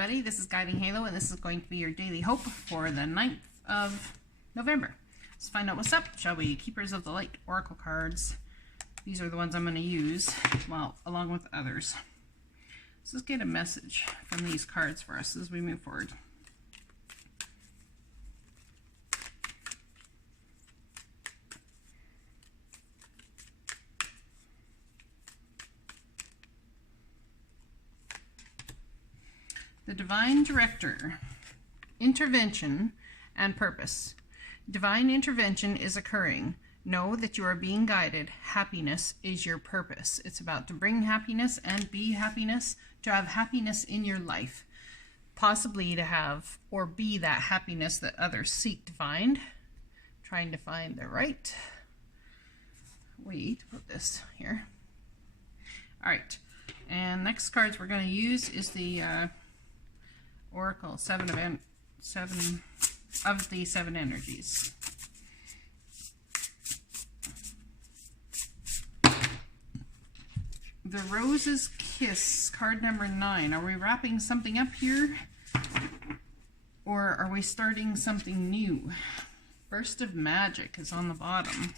everybody, this is GuidingHalo, and this is going to be your daily hope for the 9th of November. Let's find out what's up, shall we? Keepers of the Light Oracle cards. These are the ones I'm going to use, well, along with others. So let's get a message from these cards for us as we move forward. The Divine Director, Intervention and Purpose. Divine intervention is occurring. Know that you are being guided. Happiness is your purpose. It's about to bring happiness and be happiness, to have happiness in your life. Possibly to have or be that happiness that others seek to find. Trying to find the right way to put this here. Alright, and next cards we're going to use is the Oracle, seven of the seven energies. The Rose's Kiss, card number 9. Are we wrapping something up here? Or are we starting something new? Burst of Magic is on the bottom.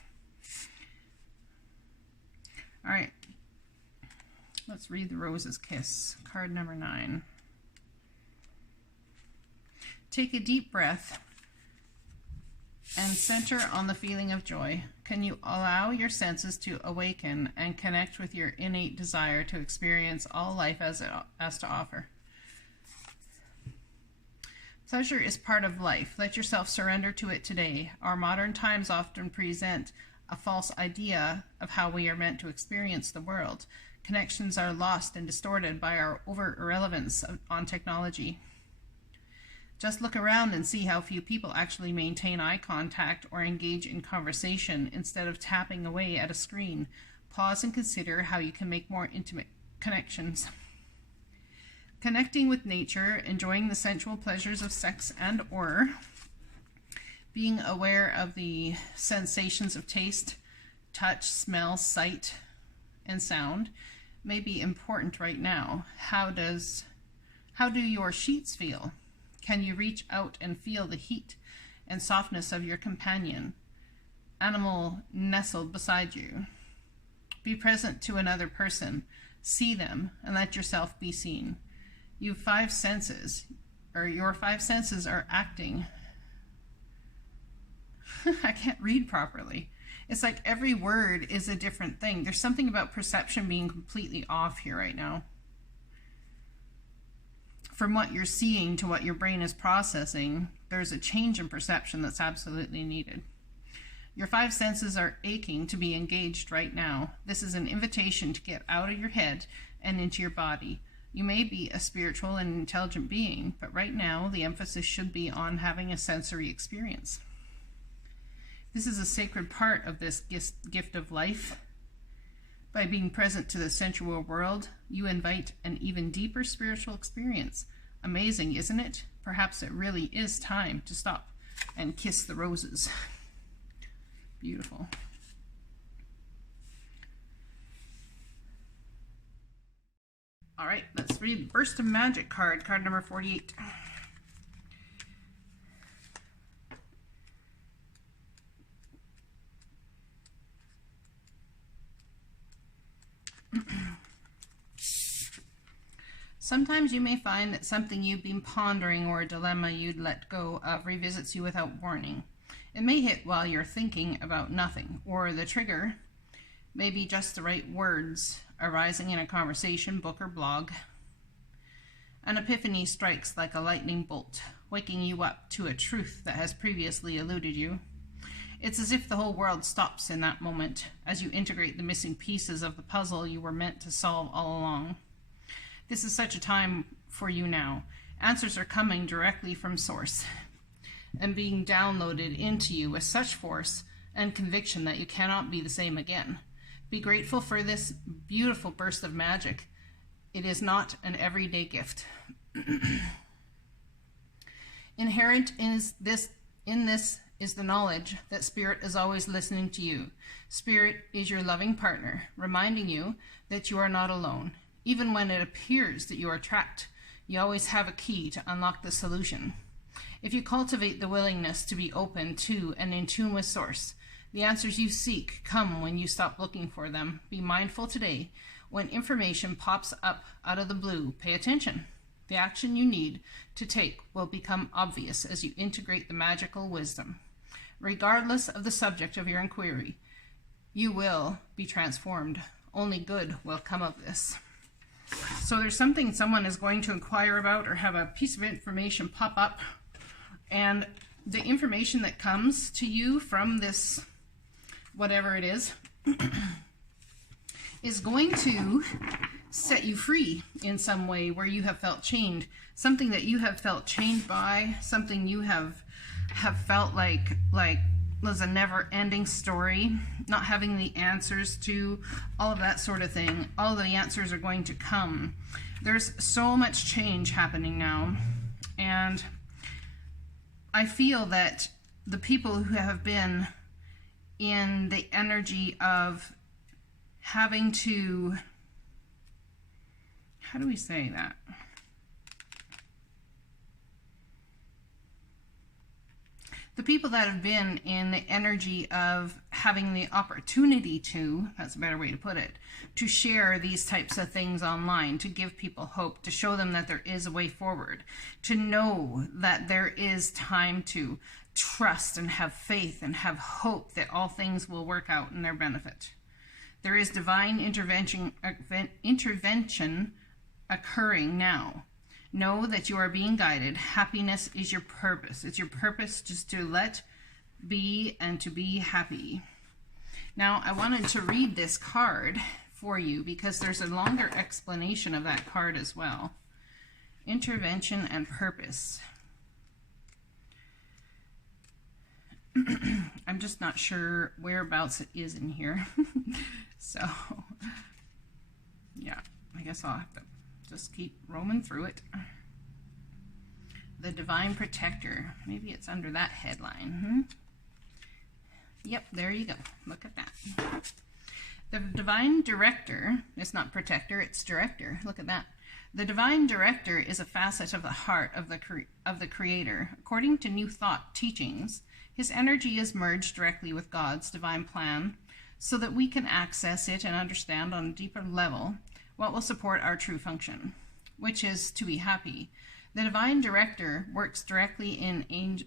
Alright. Let's read the Rose's Kiss, card number 9. Take a deep breath and center on the feeling of joy. Can you allow your senses to awaken and connect with your innate desire to experience all life as to offer? Pleasure is part of life. Let yourself surrender to it today. Our modern times often present a false idea of how we are meant to experience the world. Connections are lost and distorted by our over-reliance on technology. Just look around and see how few people actually maintain eye contact or engage in conversation instead of tapping away at a screen. Pause and consider how you can make more intimate connections. Connecting with nature, enjoying the sensual pleasures of sex and/or being aware of the sensations of taste, touch, smell, sight, and sound may be important right now. How do your sheets feel? Can you reach out and feel the heat and softness of your companion, animal nestled beside you? Be present to another person. See them and let yourself be seen. Your 5 senses are acting. I can't read properly. It's like every word is a different thing. There's something about perception being completely off here right now. From what you're seeing to what your brain is processing, there's a change in perception that's absolutely needed. Your 5 senses are aching to be engaged right now. This is an invitation to get out of your head and into your body. You may be a spiritual and intelligent being, but right now the emphasis should be on having a sensory experience. This is a sacred part of this gift of life. By being present to the sensual world, you invite an even deeper spiritual experience. Amazing, isn't it? Perhaps it really is time to stop and kiss the roses. Beautiful. All right, let's read the Burst of Magic card, card number 48. Sometimes you may find that something you've been pondering or a dilemma you'd let go of revisits you without warning. It may hit while you're thinking about nothing, or the trigger may be just the right words arising in a conversation, book, or blog. An epiphany strikes like a lightning bolt, waking you up to a truth that has previously eluded you. It's as if the whole world stops in that moment as you integrate the missing pieces of the puzzle you were meant to solve all along. This is such a time for you now. Answers are coming directly from Source and being downloaded into you with such force and conviction that you cannot be the same again. Be grateful for this beautiful burst of magic. It is not an everyday gift. Inherent in this is the knowledge that Spirit is always listening to you. Spirit is your loving partner, reminding you that you are not alone. Even when it appears that you are trapped, You always have a key to unlock the solution. If you cultivate the willingness to be open to and in tune with Source, the answers you seek come when you stop looking for them. Be mindful today. When information pops up out of the blue, pay attention. The action you need to take will become obvious as you integrate the magical wisdom. Regardless of the subject of your inquiry, you will be transformed. Only good will come of this. So there's something someone is going to inquire about or have a piece of information pop up, and the information that comes to you from this, whatever it is going to set you free in some way where you have felt chained, something that you have felt chained by, something you have felt like was a never-ending story, not having the answers to, all of that sort of thing. All of the answers are going to come. There's so much change happening now, and I feel that the people who have been in the energy of having to, how do we say that? The people that have been in the energy of having the opportunity to, that's a better way to put it, to share these types of things online, to give people hope, to show them that there is a way forward, to know that there is time to trust and have faith and have hope that all things will work out in their benefit. There is divine intervention occurring now. Know that you are being guided. Happiness is your purpose. It's your purpose just to let be and to be happy. Now, I wanted to read this card for you because there's a longer explanation of that card as well. Intervention and purpose. I'm just not sure whereabouts it is in here. So, yeah, I guess I'll have to just keep roaming through it. The Divine Protector. Maybe it's under that headline. Yep, there you go. Look at that. The Divine Director, it's not Protector, it's Director. Look at that. The Divine Director is a facet of the heart of the Creator. According to New Thought teachings, his energy is merged directly with God's divine plan so that we can access it and understand on a deeper level what will support our true function, which is to be happy. The Divine Director works directly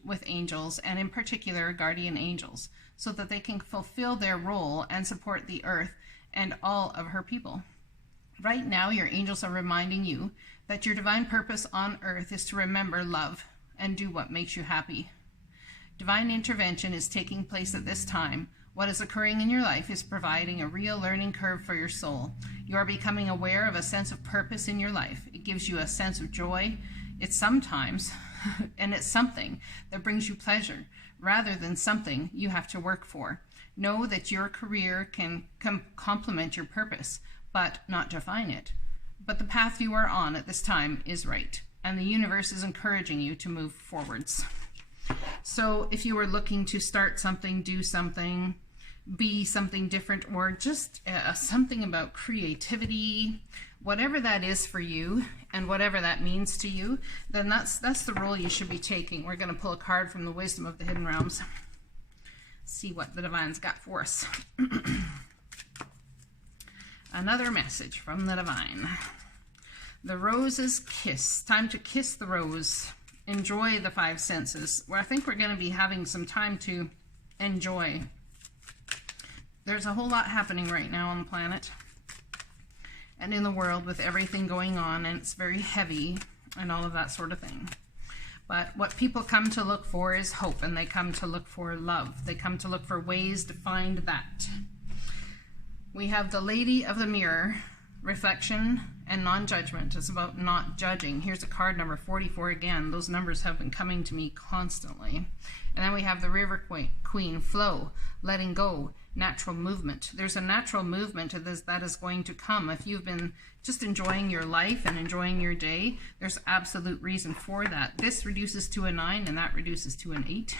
with angels, and in particular guardian angels, so that they can fulfill their role and support the earth and all of her people. Right now, your angels are reminding you that your divine purpose on earth is to remember, love, and do what makes you happy. Divine intervention is taking place at this time. What is occurring in your life is providing a real learning curve for your soul. You are becoming aware of a sense of purpose in your life. It gives you a sense of joy. It's sometimes, and it's something that brings you pleasure, rather than something you have to work for. Know that your career can complement your purpose, but not define it. But the path you are on at this time is right, and the universe is encouraging you to move forwards. So if you were looking to start something, do something, be something different, or just something about creativity, whatever that is for you and whatever that means to you, then that's the role you should be taking. We're going to pull a card from the Wisdom of the Hidden Realms. See what the Divine's got for us. Another message from the Divine. The rose's kiss. Time to kiss the rose. Enjoy the five senses. Well, I think we're going to be having some time to enjoy. There's a whole lot happening right now on the planet and in the world with everything going on, and it's very heavy and all of that sort of thing. But what people come to look for is hope, and they come to look for love. They come to look for ways to find that. We have the Lady of the Mirror, reflection and non-judgment. It's about not judging. Here's a card number 44 again. Those numbers have been coming to me constantly. And then we have the River Queen, flow, letting go, natural movement. There's a natural movement that is going to come. If you've been just enjoying your life and enjoying your day, there's absolute reason for that. This reduces to a 9 and that reduces to an 8.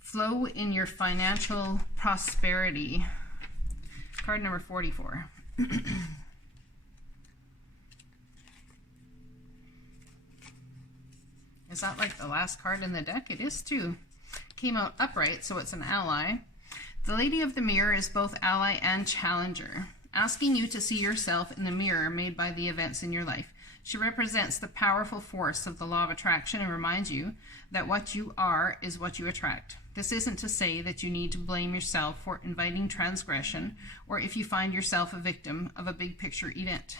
Flow in your financial prosperity. Card number 44. Is that like the last card in the deck? It is too. Came out upright, so it's an ally. The Lady of the Mirror is both ally and challenger, asking you to see yourself in the mirror made by the events in your life. She represents the powerful force of the law of attraction and reminds you that what you are is what you attract. This isn't to say that you need to blame yourself for inviting transgression or if you find yourself a victim of a big picture event.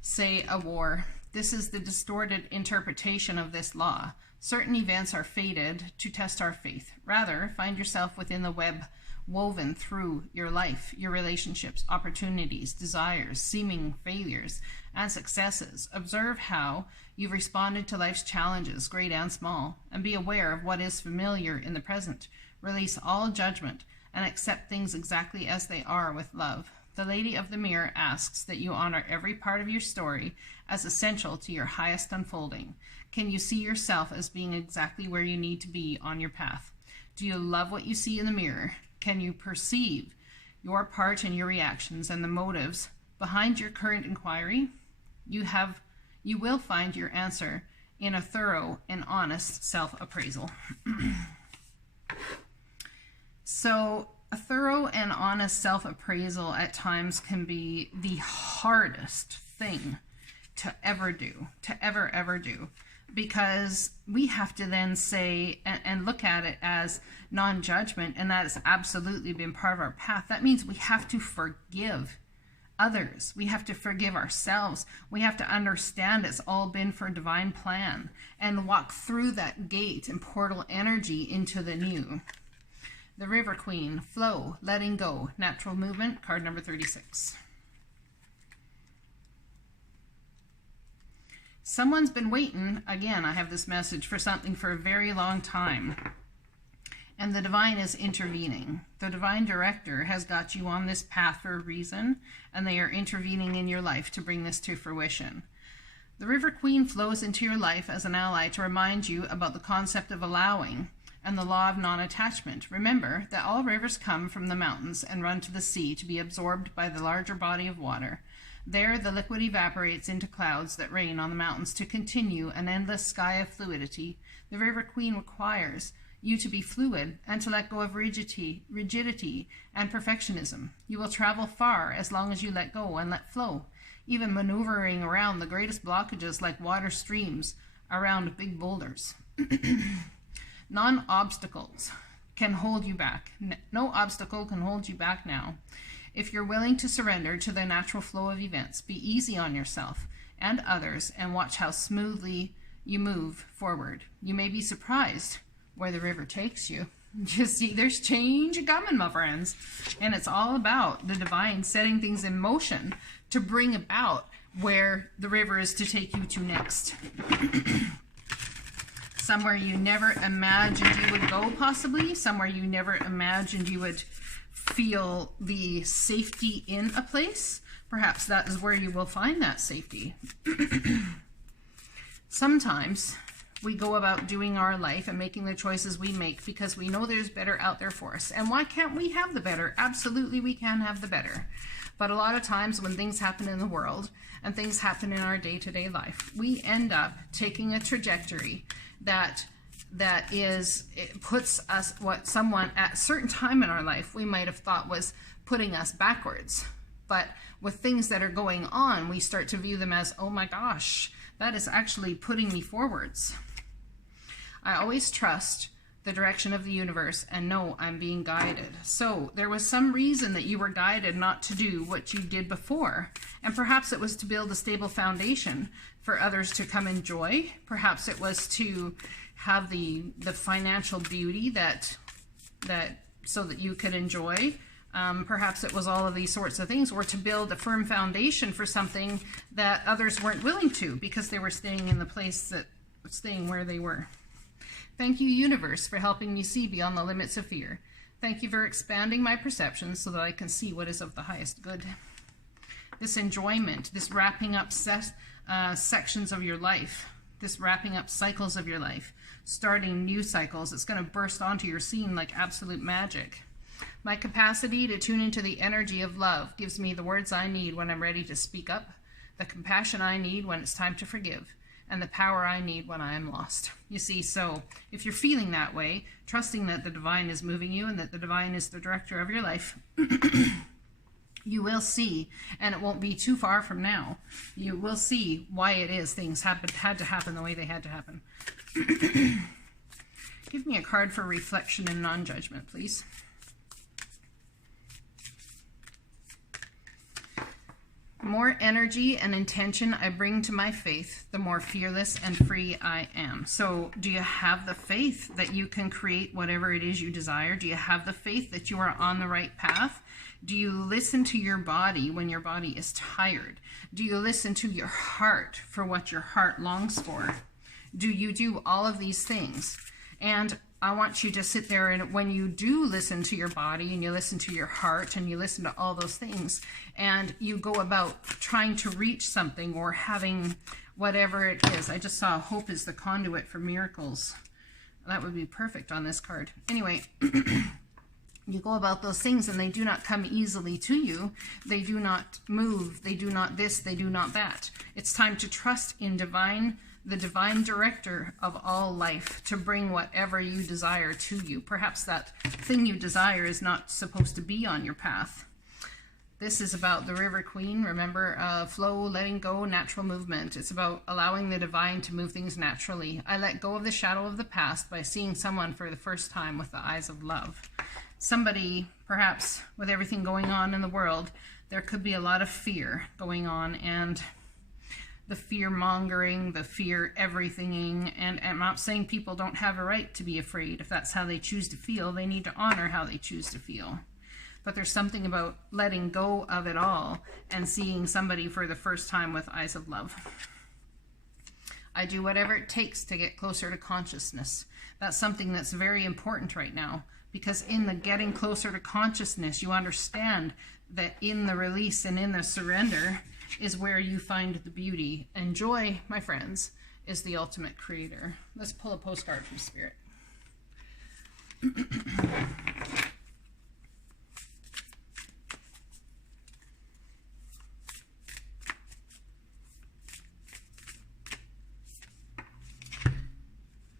Say a war. This is the distorted interpretation of this law. Certain events are fated to test our faith. Rather, find yourself within the web woven through your life, your relationships, opportunities, desires, seeming failures, and successes. Observe how you've responded to life's challenges, great and small, and be aware of what is familiar in the present. Release all judgment and accept things exactly as they are with love. The Lady of the Mirror asks that you honor every part of your story as essential to your highest unfolding. Can you see yourself as being exactly where you need to be on your path? Do you love what you see in the mirror? Can you perceive your part in your reactions and the motives behind your current inquiry? You will find your answer in a thorough and honest self-appraisal. So a thorough and honest self-appraisal at times can be the hardest thing to ever do, ever do, because we have to then say and look at it as non-judgment, and that has absolutely been part of our path. That means we have to forgive others. We have to forgive ourselves. We have to understand it's all been for divine plan and walk through that gate and portal energy into the new. The River Queen, flow, letting go, natural movement, card number 36. Someone's been waiting, again, I have this message, for something for a very long time. And the divine is intervening. The divine director has got you on this path for a reason, and they are intervening in your life to bring this to fruition. The River Queen flows into your life as an ally to remind you about the concept of allowing and the law of non-attachment. Remember that all rivers come from the mountains and run to the sea to be absorbed by the larger body of water. There, the liquid evaporates into clouds that rain on the mountains to continue an endless sky of fluidity. The River Queen requires you to be fluid and to let go of rigidity and perfectionism. You will travel far as long as you let go and let flow, even maneuvering around the greatest blockages like water streams around big boulders. Non-obstacles can hold you back. No obstacle can hold you back now. If you're willing to surrender to the natural flow of events, be easy on yourself and others and watch how smoothly you move forward. You may be surprised where the river takes you. You see, there's change coming, my friends. And it's all about the divine setting things in motion to bring about where the river is to take you to next. Somewhere you never imagined you would go, possibly. Somewhere you never imagined you would feel the safety in a place. Perhaps that is where you will find that safety. Sometimes we go about doing our life and making the choices we make because we know there's better out there for us. And why can't we have the better? Absolutely, we can have the better. But a lot of times when things happen in the world and things happen in our day-to-day life, we end up taking a trajectory that it puts us, what someone at a certain time in our life we might have thought was putting us backwards. But with things that are going on, we start to view them as, oh my gosh, that is actually putting me forwards. I always trust the direction of the universe and know I'm being guided. So there was some reason that you were guided not to do what you did before. And perhaps it was to build a stable foundation for others to come enjoy. Perhaps it was to have the financial beauty that so that you could enjoy. Perhaps it was all of these sorts of things, or to build a firm foundation for something that others weren't willing to because they were staying in the place staying where they were. Thank you, universe, for helping me see beyond the limits of fear. Thank you for expanding my perception so that I can see what is of the highest good. This enjoyment, this wrapping up sections of your life, this wrapping up cycles of your life, starting new cycles, it's going to burst onto your scene like absolute magic. My capacity to tune into the energy of love gives me the words I need when I'm ready to speak up, the compassion I need when it's time to forgive, and the power I need when I am lost. You see, so if you're feeling that way, trusting that the divine is moving you and that the divine is the director of your life, you will see, and it won't be too far from now, you will see why it is things had to happen the way they had to happen. Give me a card for reflection and non-judgment, please. The more energy and intention I bring to my faith, the more fearless and free I am. So do you have the faith that you can create whatever it is you desire? Do you have the faith that you are on the right path? Do you listen to your body when your body is tired? Do you listen to your heart for what your heart longs for? Do you do all of these things? And I want you to sit there, and when you do listen to your body and you listen to your heart and you listen to all those things and you go about trying to reach something or having whatever it is. I just saw hope is the conduit for miracles. That would be perfect on this card. Anyway, you go about those things and they do not come easily to you. They do not move. They do not this. They do not that. It's time to trust in the divine director of all life to bring whatever you desire to you. Perhaps that thing you desire is not supposed to be on your path. This is about the River Queen. Remember, flow, letting go, natural movement. It's about allowing the divine to move things naturally. I let go of the shadow of the past by seeing someone for the first time with the eyes of love. Somebody, perhaps with everything going on in the world, there could be a lot of fear going on, and the fear mongering, the fear everythinging, and I'm not saying people don't have a right to be afraid. If that's how they choose to feel, they need to honor how they choose to feel. But there's something about letting go of it all and seeing somebody for the first time with eyes of love. I do whatever it takes to get closer to consciousness. That's something that's very important right now, because in the getting closer to consciousness, you understand that in the release and in the surrender is where you find the beauty. And joy, my friends, is the ultimate creator. Let's pull a postcard from Spirit.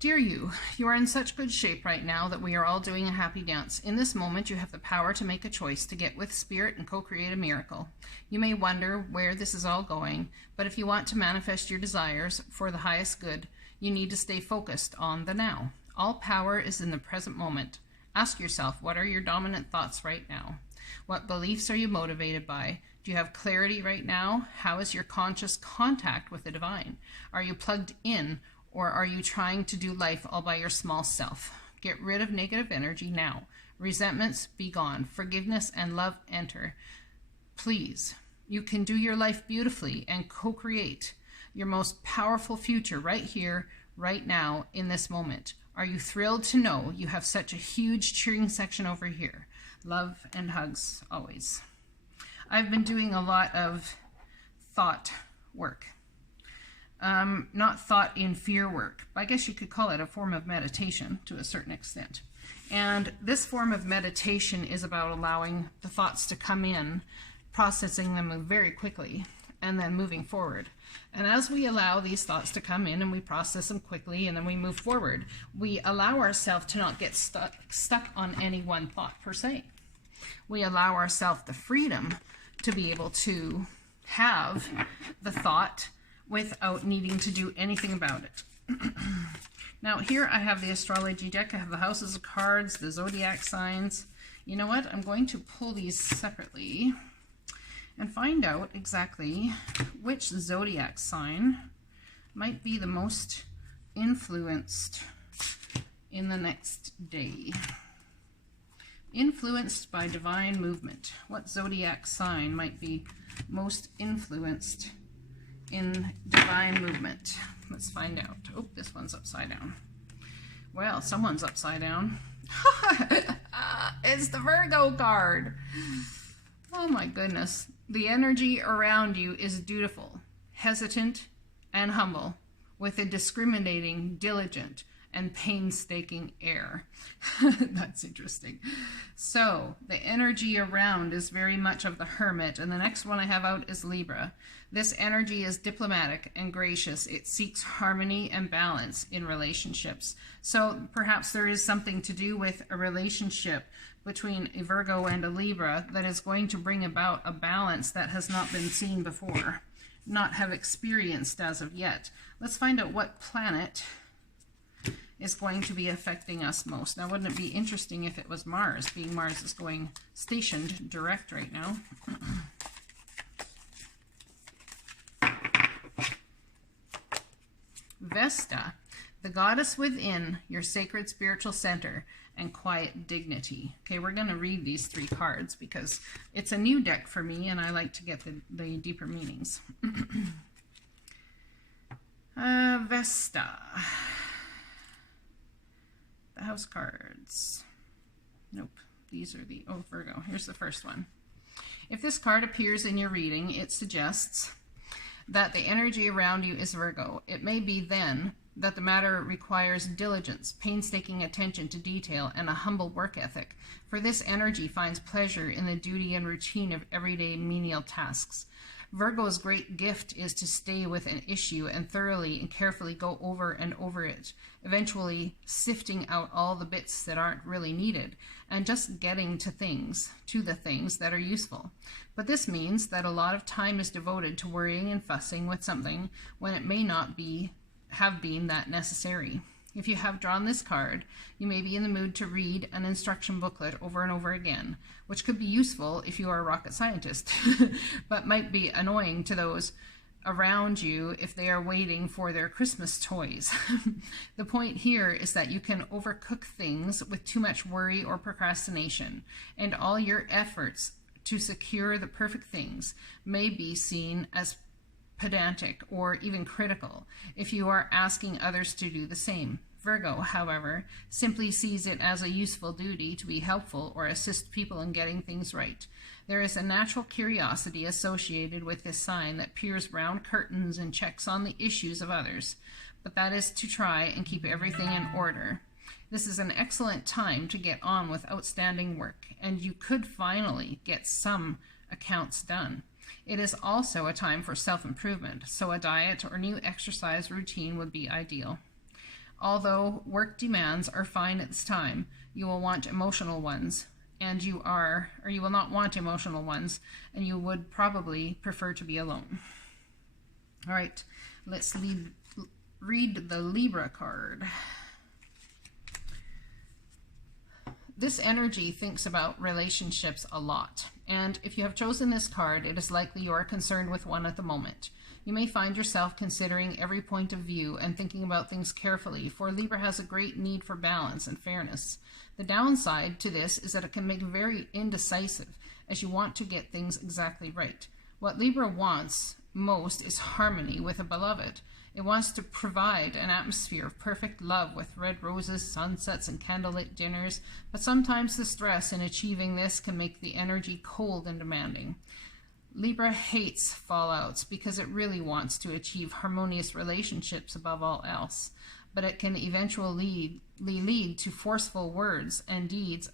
Dear you, you are in such good shape right now that we are all doing a happy dance. In this moment, you have the power to make a choice to get with Spirit and co-create a miracle. You may wonder where this is all going, but if you want to manifest your desires for the highest good, you need to stay focused on the now. All power is in the present moment. Ask yourself, what are your dominant thoughts right now? What beliefs are you motivated by? Do you have clarity right now? How is your conscious contact with the divine? Are you plugged in, or are you trying to do life all by your small self? Get rid of negative energy now. Resentments, be gone. Forgiveness and love, enter. Please, you can do your life beautifully and co-create your most powerful future right here, right now, in this moment. Are you thrilled to know you have such a huge cheering section over here? Love and hugs, always. I've been doing a lot of thought work. Not thought in fear work. I guess you could call it a form of meditation to a certain extent. And this form of meditation is about allowing the thoughts to come in, processing them very quickly, and then moving forward. And as we allow these thoughts to come in and we process them quickly and then we move forward, we allow ourselves to not get stuck on any one thought per se. We allow ourselves the freedom to be able to have the thought without needing to do anything about it. Now here I have the astrology deck. I have the houses of cards, the zodiac signs. You know what? I'm going to pull these separately and find out exactly which zodiac sign might be the most influenced in the next day. Influenced by divine movement. What zodiac sign might be most influenced in divine movement? Let's find out. Oh, this one's upside down. Well, someone's upside down. It's the Virgo card. Oh my goodness. The energy around you is dutiful, hesitant, and humble, with a discriminating, diligent, and painstaking air. That's interesting. So the energy around is very much of the Hermit, and the next one I have out is Libra. This energy is diplomatic and gracious. It seeks harmony and balance in relationships. So perhaps there is something to do with a relationship between a Virgo and a Libra that is going to bring about a balance that has not been seen before, not have experienced as of yet. Let's find out what planet is going to be affecting us most. Now, wouldn't it be interesting if it was Mars, being Mars is going stationed direct right now? Vesta, the goddess within your sacred spiritual center and quiet dignity. Okay, we're going to read these 3 cards because it's a new deck for me and I like to get the deeper meanings. Vesta. The house cards. Nope, these are the, oh, Virgo. Here's the first one. If this card appears in your reading, it suggests that the energy around you is Virgo. It may be then that the matter requires diligence, painstaking attention to detail, and a humble work ethic, for this energy finds pleasure in the duty and routine of everyday menial tasks. Virgo's great gift is to stay with an issue and thoroughly and carefully go over and over it, eventually sifting out all the bits that aren't really needed and just getting to the things that are useful. But this means that a lot of time is devoted to worrying and fussing with something when it may not have been that necessary. If you have drawn this card, you may be in the mood to read an instruction booklet over and over again, which could be useful if you are a rocket scientist, but might be annoying to those around you if they are waiting for their Christmas toys. The point here is that you can overcook things with too much worry or procrastination, and all your efforts to secure the perfect things may be seen as pedantic or even critical if you are asking others to do the same. Virgo, however, simply sees it as a useful duty to be helpful or assist people in getting things right. There is a natural curiosity associated with this sign that peers round curtains and checks on the issues of others, but that is to try and keep everything in order. This is an excellent time to get on with outstanding work, and you could finally get some accounts done. It is also a time for self-improvement, so a diet or new exercise routine would be ideal. Although work demands are fine at this time, you will want emotional ones, and you will not want emotional ones, and you would probably prefer to be alone. All right, let's read the Libra card. This energy thinks about relationships a lot, and if you have chosen this card, it is likely you are concerned with one at the moment. You may find yourself considering every point of view and thinking about things carefully, for Libra has a great need for balance and fairness. The downside to this is that it can make very indecisive, as you want to get things exactly right. What Libra wants most is harmony with a beloved. It wants to provide an atmosphere of perfect love with red roses, sunsets, and candlelit dinners, but sometimes the stress in achieving this can make the energy cold and demanding. Libra hates fallouts because it really wants to achieve harmonious relationships above all else, but it can eventually lead to forceful words and deeds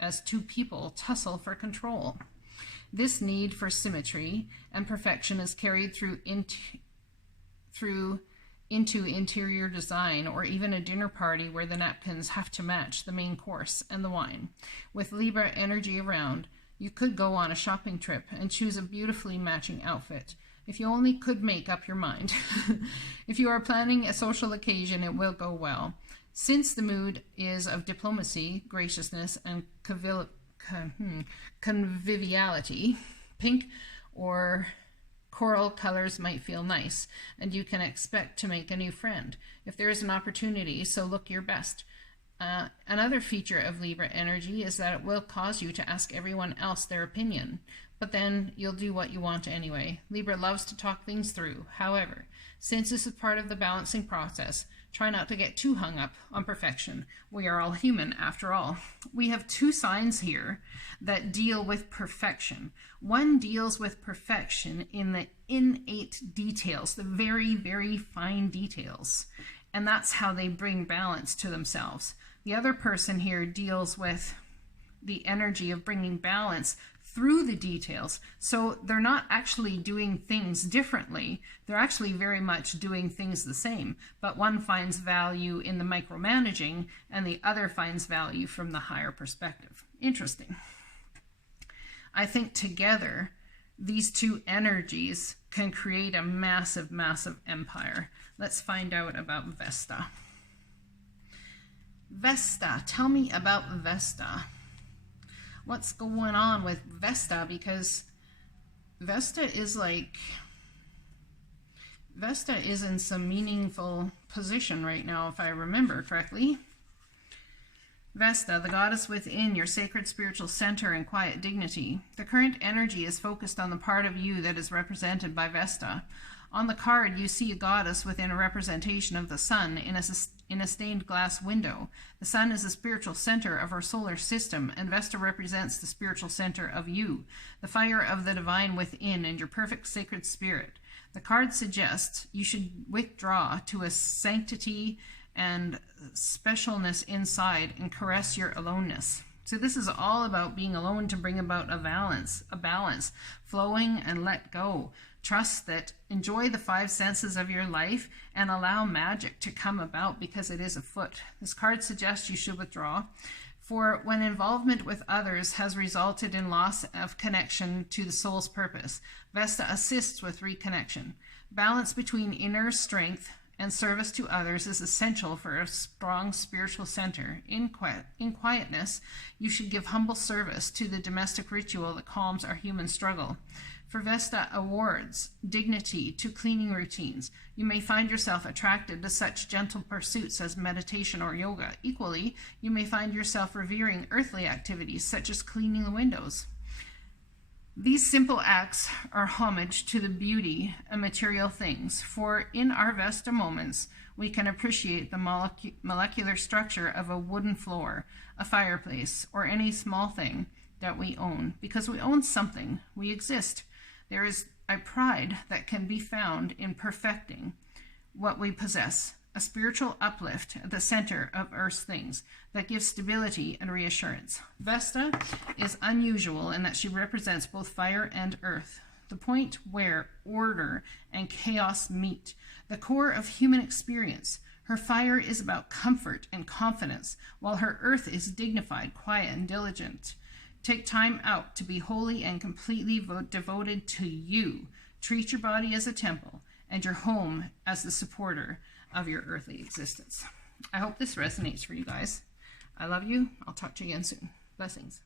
as two people tussle for control. This need for symmetry and perfection is carried through into interior design, or even a dinner party where the napkins have to match the main course and the wine. With Libra energy around, you could go on a shopping trip and choose a beautifully matching outfit, if you only could make up your mind. If you are planning a social occasion, it will go well. Since the mood is of diplomacy, graciousness, and conviviality, pink or coral colors might feel nice, and you can expect to make a new friend if there is an opportunity, so look your best. Another feature of Libra energy is that it will cause you to ask everyone else their opinion, but then you'll do what you want anyway. Libra loves to talk things through. However, since this is part of the balancing process, try not to get too hung up on perfection. We are all human after all. We have two signs here that deal with perfection. One deals with perfection in the innate details, the very, very fine details. and that's how they bring balance to themselves. The other person here deals with the energy of bringing balance through the details. So they're not actually doing things differently. They're actually very much doing things the same, but one finds value in the micromanaging and the other finds value from the higher perspective. Interesting. I think together, these two energies can create a massive, massive empire. Let's find out about Vesta. Vesta, tell me about Vesta. What's going on with Vesta? Because Vesta is in some meaningful position right now, if I remember correctly. Vesta, the goddess within your sacred spiritual center and quiet dignity. The current energy is focused on the part of you that is represented by Vesta. On the card, you see a goddess within a representation of the sun in a stained glass window. The sun is the spiritual center of our solar system, and Vesta represents the spiritual center of you, the fire of the divine within and your perfect sacred spirit. The card suggests you should withdraw to a sanctity and specialness inside and caress your aloneness. So this is all about being alone to bring about a balance, flowing and let go. Trust that, enjoy the five senses of your life and allow magic to come about because it is afoot. This card suggests you should withdraw. For when involvement with others has resulted in loss of connection to the soul's purpose, Vesta assists with reconnection. Balance between inner strength and service to others is essential for a strong spiritual center. In quietness, you should give humble service to the domestic ritual that calms our human struggle. For Vesta awards dignity to cleaning routines. You may find yourself attracted to such gentle pursuits as meditation or yoga. Equally, you may find yourself revering earthly activities such as cleaning the windows. These simple acts are homage to the beauty of material things, for in our Vesta moments, we can appreciate the molecular structure of a wooden floor, a fireplace, or any small thing that we own. Because we own something, we exist. There is a pride that can be found in perfecting what we possess, a spiritual uplift at the center of Earth's things that gives stability and reassurance. Vesta is unusual in that she represents both fire and earth, the point where order and chaos meet, the core of human experience. Her fire is about comfort and confidence, while her earth is dignified, quiet, and diligent. Take time out to be wholly and completely devoted to you. Treat your body as a temple and your home as the supporter of your earthly existence. I hope this resonates for you guys. I love you. I'll talk to you again soon. Blessings.